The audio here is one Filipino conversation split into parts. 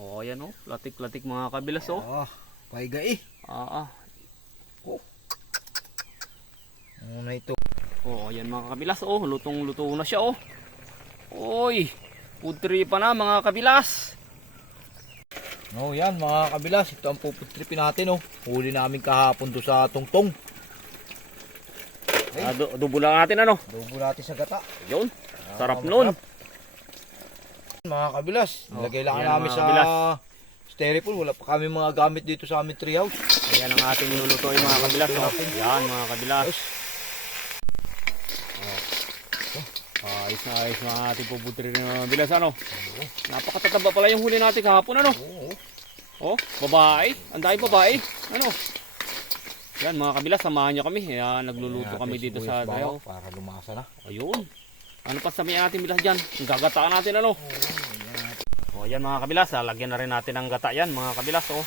Oh, ayan oh. Latik-latik mga kabilas oh. Paiga eh. Oh. Ano na ito? Oh, ayan mga kabilas oh. Lutong-luto na siya oh. Oy. Food trip pa na mga kabilas. Oh, yan mga kabilas. Ito ang puputripin natin oh. Huli namin kahapon doon sa tungtong. Adobo lang natin ano. Adobo natin sa gata. Yun. Sarap nun. Mga kabilas, nilagay lang Yan, namin mga sa kabilas. styrofoam. Wala pa kami mga gamit dito sa aming treehouse. Ayan ang ating niluluto yung mga kabilas oh. Yan mga kabilas. Ayos na ayos mga ating puputri ng mga kabilas ano. Napakatataba pala yung huli natin kahapon ano. Oh, babae. Ang dahil babae. Ano? Yan mga kabilas, samahan nyo kami. Yan, nagluluto kami dito sa tayo. Para lumasa na. Ayun. Ano pa sabihin natin bilas dyan? Gagataan natin ano. O yan mga kabilas, lagyan na rin natin ng gata yan mga kabilas. Oh.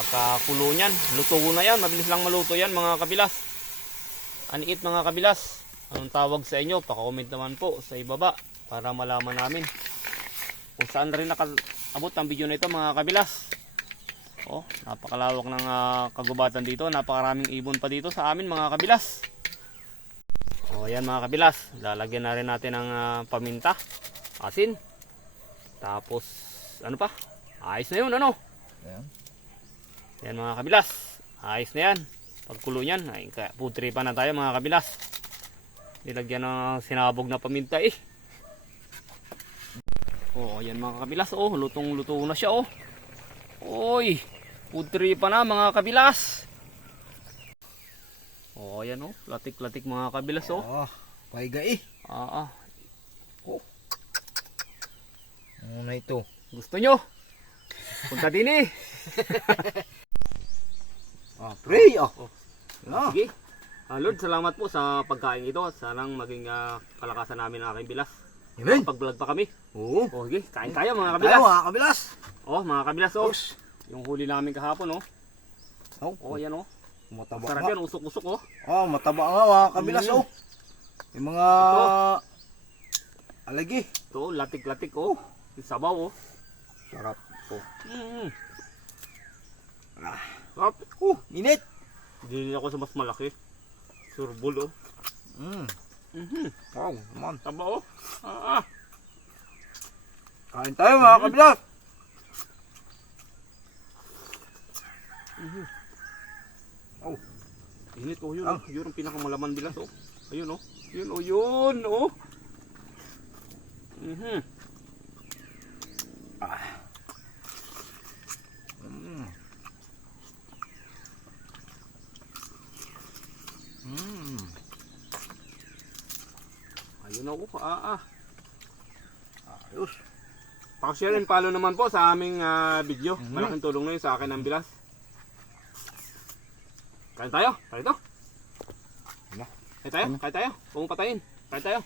Pagkakulo nyan, luto na yan. Mabilis lang maluto yan mga kabilas. Aniit mga kabilas. Anong tawag sa inyo? Paka-comment naman po sa ibaba para malaman namin kung saan rin nakaabot ang video na ito mga kabilas. Oh, napakalawak ng kagubatan dito. Napakaraming ibon pa dito sa amin mga kabilas. O yan mga kabilas, lalagyan na rin natin ng paminta, asin. Tapos ano pa? Ayos na yun ano? Yan mga kabilas, ayos na yan. Pagkulo nyan, putri pa na tayo mga kabilas. Nilagyan ng sinabog na paminta eh. O yan mga kabilas, oh, lutong-luto na siya oh. Oy, putri pa na mga kabilas. Oh, ayan oh, latik-latik mga kabilas oh. Paiga eh. Oh. Ano na ito? Gusto nyo? Punta din eh. Pray Sige. Lord, salamat po sa pagkain ito. Sanang maging kalakasan namin ang aking bilas. Amen. Pag-vlog pa kami. Oo. Oh, sige, kain tayo mga kabilas. Tayo mga kabilas. Oh, mga kabilas oh. Yung huli namin kahapon oh. Oh, ayan oh. Mataba Sarap nga. yan, usok-usok oh. Mataba nga mga kabilas oh. Yung mga alagi. Ito, latik-latik oh. Yung sabaw oh. Sarap po. Sarap. Init. Hindi ako sa mas malaki. Surbol oh. Wow, naman. Taba oh. Kain tayo mga kabilas. Init oh, yun oh. Yun ang pinakamalaman bilas oh. Ayun oh. Yun oh, yun oh. Ayun oh. Ayos. Pakishare and follow naman po sa aming video. Malaking tulong na yun sa akin ang bilas. Kain tayo. Kain ito. Kain tayo. Kain tayo. Huwag mong patayin. Kain tayo.